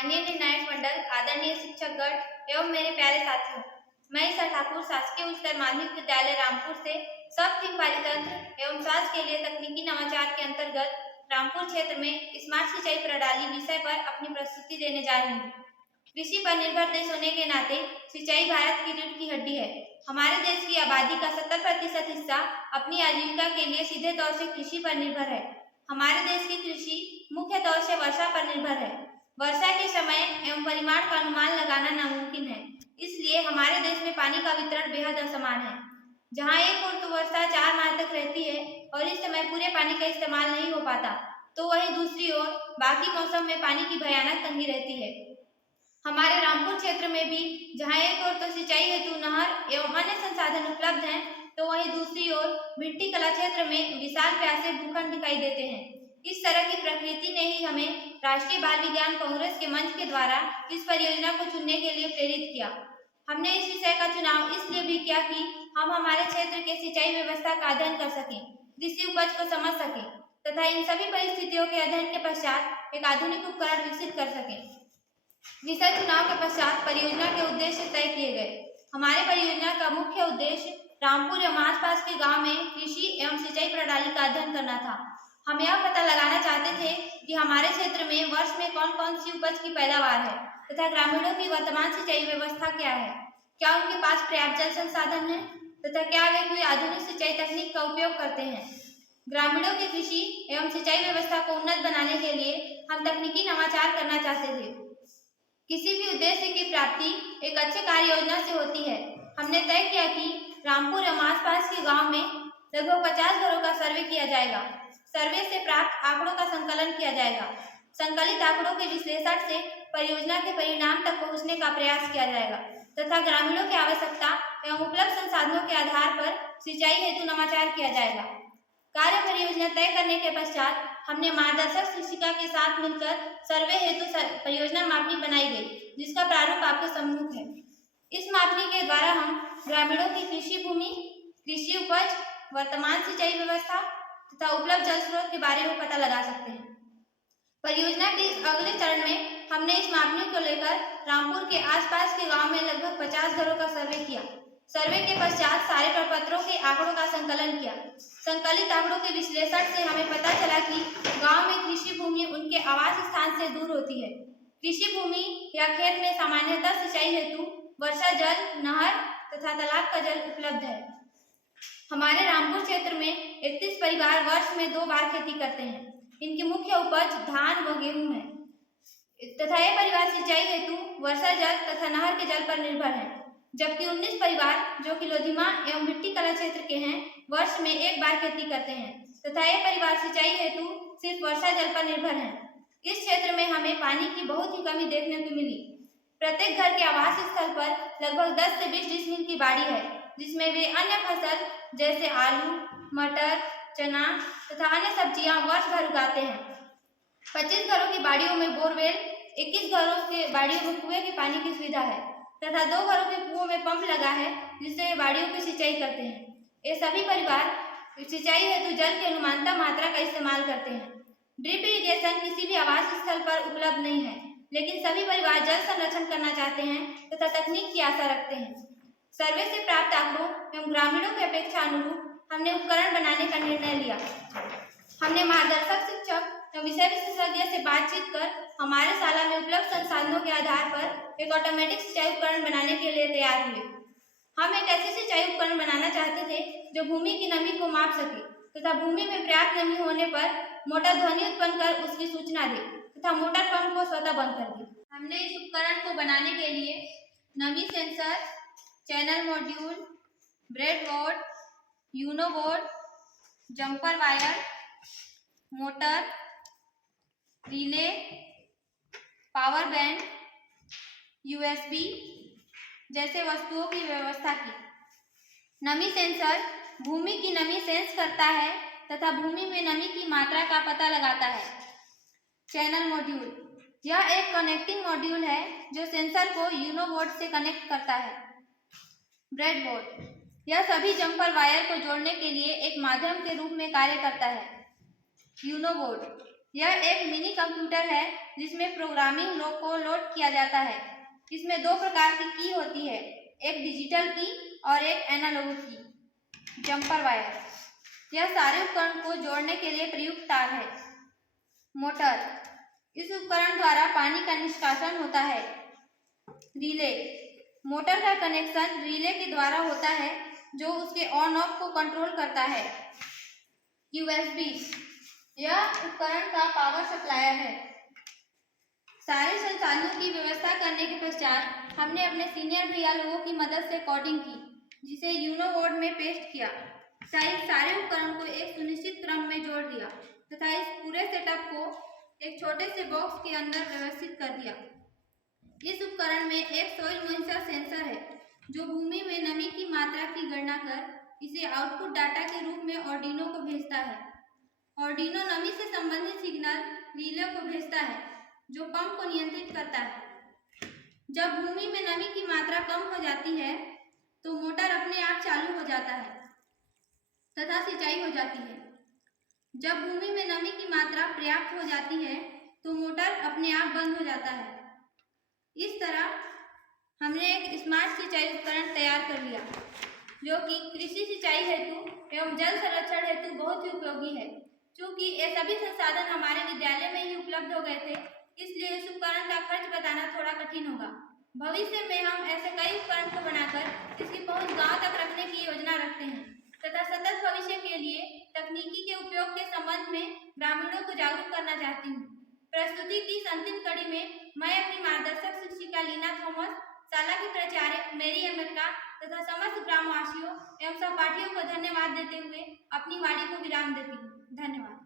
माननीय निर्णायक मंडल, आदरणीय शिक्षकगण एवं मेरे प्यारे साथियों, मैं ईशा ठाकुर शासकीय उच्चतर माध्यमिक विद्यालय रामपुर से सब थिंक पारितंत्र एवं स्वास्थ्य के लिए तकनीकी नवाचार के अंतर्गत रामपुर क्षेत्र में स्मार्ट सिंचाई प्रणाली विषय पर अपनी प्रस्तुति देने जा रही हूँ। कृषि पर निर्भर देश होने के नाते सिंचाई भारत की रीढ़ की हड्डी है। हमारे देश की आबादी का 70% हिस्सा अपनी आजीविका के लिए सीधे तौर से कृषि पर निर्भर है। हमारे देश की कृषि मुख्य तौर से वर्षा पर निर्भर है। वर्षा के समय एवं परिमाण का अनुमान लगाना नामुमकिन है, इसलिए हमारे देश में पानी का वितरण बेहद असमान है। जहाँ एक ओर तो वर्षा 4 माह तक रहती है और इस समय पूरे पानी का इस्तेमाल नहीं हो पाता, तो वहीं दूसरी ओर बाकी मौसम में पानी की भयानक तंगी रहती है। हमारे रामपुर क्षेत्र में भी जहाँ एक ओर तो सिंचाई हेतु नहर एवं अन्य संसाधन उपलब्ध हैं, तो वहीं दूसरी ओर भिट्टी कला क्षेत्र में विशाल प्यासे भूखंड दिखाई देते हैं। इस तरह की प्रकृति ने ही हमें राष्ट्रीय बाल विज्ञान कांग्रेस के मंच के द्वारा इस परियोजना को चुनने के लिए प्रेरित किया। हमने इस विषय का चुनाव इसलिए भी किया कि हम हमारे क्षेत्र के सिंचाई व्यवस्था का अध्ययन कर सकें, कृषि उपज को समझ सकें तथा इन सभी परिस्थितियों के अध्ययन के पश्चात एक आधुनिक उपकरण विकसित कर सकें। विषय चुनाव के पश्चात परियोजना के उद्देश्य तय किए गए। हमारे परियोजना का मुख्य उद्देश्य रामपुर एवं आसपास के गांव में कृषि एवं सिंचाई प्रणाली का अध्ययन करना था। हम यह पता लगाना चाहते थे कि हमारे क्षेत्र में वर्ष में कौन कौन सी उपज की पैदावार है तथा ग्रामीणों की वर्तमान सिंचाई व्यवस्था क्या है, क्या उनके पास पर्याप्त जल संसाधन है तथा क्या वे कोई आधुनिक सिंचाई तकनीक का उपयोग करते हैं। ग्रामीणों की कृषि एवं सिंचाई व्यवस्था को उन्नत बनाने के लिए हम तकनीकी नवाचार करना चाहते थे। किसी भी उद्देश्य की प्राप्ति एक अच्छे कार्य योजना से होती है। हमने तय किया कि रामपुर एवं आसपास के गांव में लगभग 50 घरों का सर्वे किया जाएगा। सर्वे से प्राप्त आंकड़ों का संकलन किया जाएगा। संकलित आंकड़ों के विश्लेषण से परियोजना के परिणाम तक पहुंचने का प्रयास किया जाएगा तथा ग्रामीणों की आवश्यकता एवं उपलब्ध संसाधनों के आधार पर सिंचाई हेतु नवाचार किया जाएगा। कार्य परियोजना तय करने के पश्चात हमने मार्गदर्शक शिक्षिका के साथ मिलकर सर्वे हेतु परियोजना मापनी बनाई गई, जिसका प्रारूप आपके सम्मुख है। इस मापनी के द्वारा हम ग्रामीणों की कृषि भूमि, कृषि उपज, वर्तमान सिंचाई व्यवस्था तथा उपलब्ध जल स्रोत के बारे में पता लगा सकते हैं। परियोजना के इस अगले चरण में हमने इस मापनी को लेकर रामपुर के आसपास के गांव में लगभग 50 घरों का सर्वे किया। सर्वे के पश्चात सारे प्रपत्रों के आंकड़ों का संकलन किया। संकलित आंकड़ों के विश्लेषण से हमें पता चला कि गांव में कृषि भूमि उनके आवास स्थान से दूर होती है। कृषि भूमि या खेत में सामान्यतः सिंचाई हेतु वर्षा जल, नहर तथा तालाब का जल उपलब्ध है। हमारे रामपुर क्षेत्र में 31 परिवार वर्ष में 2 बार खेती करते हैं। इनकी मुख्य उपज धान व गेहूं है तथा ये परिवार सिंचाई हेतु वर्षा जल तथा नहर के जल पर निर्भर है, जबकि 19 परिवार जो कि लोधिमा एवं भिट्टी कला क्षेत्र के हैं वर्ष में 1 बार खेती करते हैं तथा ये परिवार सिंचाई हेतु सिर्फ वर्षा जल पर निर्भर हैं। इस क्षेत्र में हमें पानी की बहुत ही कमी देखने को मिली। प्रत्येक घर के आवास स्थल पर लगभग 10 से 20 डिसमिल की बाड़ी है, जिसमें वे अन्य फसल जैसे आलू, मटर, चना तथा अन्य सब्जियां वर्ष भर उगाते हैं। 25 घरों की बाड़ियों में बोरवेल, 21 घरों के बाड़ियों में कुएं के पानी की सुविधा है तथा 2 घरों के कुओं में पंप लगा है, जिससे वे बाड़ियों की सिंचाई करते हैं। ये सभी परिवार सिंचाई हेतु जल की अनुमानतः मात्रा का इस्तेमाल करते हैं। ड्रिप इरिगेशन किसी भी आवास स्थल पर उपलब्ध नहीं है, लेकिन सभी परिवार जल संरक्षण करना चाहते हैं तथा तकनीक की आशा रखते हैं। सर्वे से प्राप्त आंकड़ों एवं ग्रामीणों की अपेक्षा अनुरूप हमने उपकरण बनाने का निर्णय लिया। हमने मार्गदर्शक शिक्षक एवं विषय विशेषज्ञ से बातचीत कर हमारे शाला में उपलब्ध संसाधनों के आधार पर एक ऑटोमेटिक सिंचाई उपकरण बनाने के लिए तैयार हुए। हम एक ऐसे सिंचाई उपकरण बनाना चाहते थे जो भूमि की नमी को माप सके तथा भूमि में पर्याप्त नमी होने पर मोटर ध्वनि उत्पन्न कर उसकी सूचना दे तथा मोटर पंप को स्वतः बंद कर दे। हमने इस उपकरण को बनाने के लिए नमी sensor, channel module, breadboard, Uno board, jumper wire, motor, relay, power band, USB जैसे वस्तुओं की व्यवस्था की। नमी सेंसर भूमि की नमी सेंस करता है तथा भूमि में नमी की मात्रा का पता लगाता है। चैनल मॉड्यूल यह एक कनेक्टिंग मॉड्यूल है जो सेंसर को यूनो बोर्ड से कनेक्ट करता है। ब्रेडबोर्ड यह सभी जंपर वायर को जोड़ने के लिए एक माध्यम के रूप में कार्य करता है। यूनो बोर्ड यह एक मिनी कंप्यूटर है जिसमें प्रोग्रामिंग को लोड किया जाता है। इसमें दो प्रकार की की होती है, एक डिजिटल की और एक एनालॉग की। जंपर वायर, यह सारे उपकरण को जोड़ने के लिए प्रयुक्त तार है। मोटर, इस उपकरण द्वारा पानी का निष्कासन होता है। रिले, मोटर का कनेक्शन रिले के द्वारा होता है जो उसके ऑन ऑफ को कंट्रोल करता है। यूएसबी, यह उपकरण का पावर सप्लायर है। सारे संसाधनों की व्यवस्था करने के पश्चात हमने अपने सीनियर भैया लोगों की मदद से कोडिंग की, जिसे यूनो बोर्ड में पेस्ट किया तथा इस सारे उपकरण को एक सुनिश्चित क्रम में जोड़ दिया तथा इस पूरे सेटअप को एक छोटे से बॉक्स के अंदर व्यवस्थित कर दिया। इस उपकरण में एक सॉइल मॉइस्चर सेंसर है जो भूमि में नमी की मात्रा की गणना कर इसे आउटपुट डाटा के रूप में आर्डिनो को भेजता है। आर्डिनो नमी से संबंधित सिग्नल रिले को भेजता है जो पंप को नियंत्रित करता है। जब भूमि में नमी की मात्रा कम हो जाती है तो मोटर अपने आप चालू हो जाता है तथा सिंचाई हो जाती है। जब भूमि में नमी की मात्रा पर्याप्त हो जाती है तो मोटर अपने आप बंद हो जाता है। इस तरह हमने एक स्मार्ट सिंचाई उपकरण तैयार कर लिया जो कि कृषि सिंचाई हेतु एवं जल संरक्षण हेतु बहुत ही उपयोगी है। चूँकि ये सभी संसाधन हमारे विद्यालय में ही उपलब्ध हो गए थे, इसलिए इस उपकरण का खर्च बताना थोड़ा कठिन होगा। भविष्य में हम ऐसे कई उपकरण को बनाकर इसकी पहुंच गांव तक रखने की योजना रखते हैं तथा सतत भविष्य के लिए तकनीकी के उपयोग के संबंध में ग्रामीणों को जागरूक करना चाहती हूँ। प्रस्तुति की इस अंतिम कड़ी में मैं अपनी मार्गदर्शक शिक्षिका लीना थॉमस, शाला की प्राचार्य मेरी अमेरिका तथा समस्त ग्रामवासियों एवं सहपाठियों को धन्यवाद देते हुए अपनी वाणी को विराम देती हूँ। धन्यवाद।